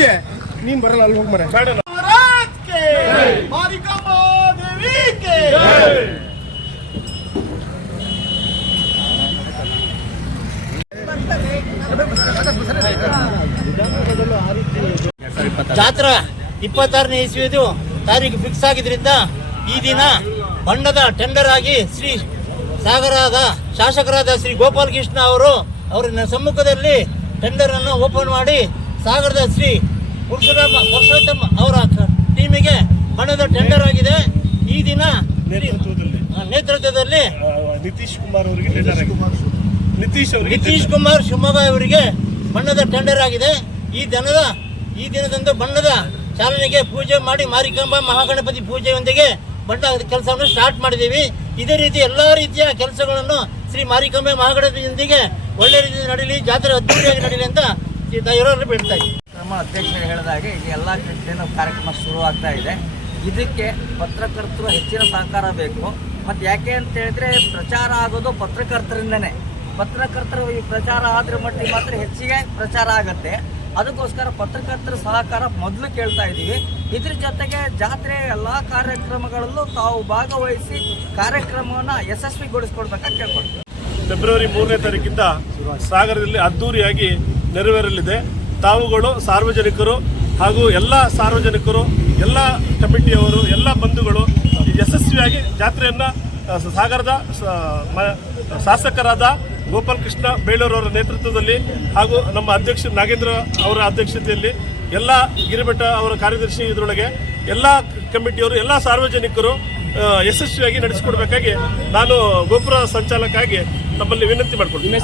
ಮುಂಚೆ ನೀನ್ ಬರಲ್ಲ ಅಲ್ಲಿ ಹೋಗಿ ಮರ ಬೇಡ ಜಾತ್ರಾ 26ನೇ ಇಸ್ವಿದು ತಾರೀಕು ಫಿಕ್ಸ್ ಆಗಿದ್ರಿಂದ ಈ ದಿನ ಬಣ್ಣದ ಟೆಂಡರ್ ಆಗಿ ಶ್ರೀ ಸಾಗರದ ಶಾಸಕರಾದ ಶ್ರೀ ಗೋಪಾಲ್ ಕೃಷ್ಣ ಅವರ ಸಮ್ಮುಖದಲ್ಲಿ ಟೆಂಡರ್ ಅನ್ನು ಓಪನ್ ಮಾಡಿ ಸಾಗರದ ಶ್ರೀ ಪುರುಷೋತ್ತಮ ಅವರ ಟೀಮಿಗೆ ಬಣ್ಣದ ಟೆಂಡರ್ ಆಗಿದೆ. ಈ ದಿನ ನೇತೃತ್ವದಲ್ಲಿ ನಿತೀಶ್ ಕುಮಾರ್ ಶಿವಮೊಗ್ಗ ಅವರಿಗೆ ಬಣ್ಣದ ಟೆಂಡರ್ ಆಗಿದೆ. ಈ ದಿನದಂದು ಬಣ್ಣದ ಚಾಲನೆಗೆ ಪೂಜೆ ಮಾಡಿ ಮಾರಿಕಾಂಬಾ ಮಹಾಗಣಪತಿ ಪೂಜೆಯೊಂದಿಗೆ ಬಣ್ಣ ಕೆಲಸವನ್ನು ಸ್ಟಾರ್ಟ್ ಮಾಡಿದ್ದೀವಿ. ಇದೇ ರೀತಿ ಎಲ್ಲ ರೀತಿಯ ಕೆಲಸಗಳನ್ನು ಶ್ರೀ ಮಾರಿಕಾಂಬೆ ಮಹಾಗಣಪತಿಯೊಂದಿಗೆ ಒಳ್ಳೆ ರೀತಿಯಲ್ಲಿ ನಡೀಲಿ, ಜಾತ್ರೆ ಅದ್ದೂರಿಯಾಗಿ ನಡೀಲಿ ಅಂತ ಇವರಲ್ಲಿ ಬೇಡ್ತಾ ಇದ್ದೀವಿ. ನಮ್ಮ ಅಧ್ಯಕ್ಷರು ಹೇಳಿದಾಗೆ ಈಗ ಎಲ್ಲ ಕಡೆಯಿಂದ ಕಾರ್ಯಕ್ರಮ ಶುರುವಾಗ್ತಾ ಇದೆ. ಇದಕ್ಕೆ ಪತ್ರಕರ್ತರು ಹೆಚ್ಚಿನ ಸಹಕಾರ ಬೇಕು. ಮತ್ತು ಯಾಕೆ ಅಂತ ಹೇಳಿದ್ರೆ ಪ್ರಚಾರ ಆಗೋದು ಪತ್ರಕರ್ತರಿಂದನೇ. ಪತ್ರಕರ್ತರು ಈ ಪ್ರಚಾರ ಆದ್ರೆ ಮಟ್ಟಿಗೆ ಮಾತ್ರ ಹೆಚ್ಚಿಗೆ ಪ್ರಚಾರ ಆಗುತ್ತೆ. ಅದಕ್ಕೋಸ್ಕರ ಪತ್ರಕರ್ತರ ಸಹಕಾರ ಮೊದಲು ಕೇಳ್ತಾ ಇದ್ದೀವಿ. ಇದ್ರ ಜೊತೆಗೆ ಜಾತ್ರೆ ಎಲ್ಲ ಕಾರ್ಯಕ್ರಮಗಳಲ್ಲೂ ತಾವು ಭಾಗವಹಿಸಿ ಕಾರ್ಯಕ್ರಮವನ್ನು ಯಶಸ್ವಿಗೊಳಿಸ್ಕೊಡ್ಬೇಕಂತ ಕೇಳ್ಕೊಳ್ತೀವಿ. ಫೆಬ್ರವರಿ 3ನೇ ತಾರೀಕಿಂದ ಸಾಗರದಲ್ಲಿ ಅದ್ದೂರಿಯಾಗಿ ನೆರವೇರಲಿದೆ. ತಾವುಗಳು ಸಾರ್ವಜನಿಕರು ಹಾಗೂ ಎಲ್ಲ ಸಾರ್ವಜನಿಕರು, ಎಲ್ಲ ಕಮಿಟಿಯವರು, ಎಲ್ಲ ಬಂಧುಗಳು ಯಶಸ್ವಿಯಾಗಿ ಜಾತ್ರೆಯನ್ನು ಸಾಗರದ ಶಾಸಕರಾದ ಗೋಪಾಲ್ ಕೃಷ್ಣ ಬೇಳೂರವರ ನೇತೃತ್ವದಲ್ಲಿ ಹಾಗೂ ನಮ್ಮ ಅಧ್ಯಕ್ಷ ನಾಗೇಂದ್ರ ಅವರ ಅಧ್ಯಕ್ಷತೆಯಲ್ಲಿ ಎಲ್ಲ ಗಿರಿಬೆಟ್ಟ ಅವರ ಕಾರ್ಯದರ್ಶಿ ಇದರೊಳಗೆ ಎಲ್ಲ ಕಮಿಟಿಯವರು, ಎಲ್ಲ ಸಾರ್ವಜನಿಕರು ಯಶಸ್ವಿಯಾಗಿ ನಡೆಸಿಕೊಡ್ಬೇಕಾಗಿ ನಾನು ಗೋಪುರ ಸಂಚಾಲಕಾಗಿ ನಮ್ಮಲ್ಲಿ ವಿನಂತಿ ಮಾಡಿಕೊಡ್ತೀನಿ.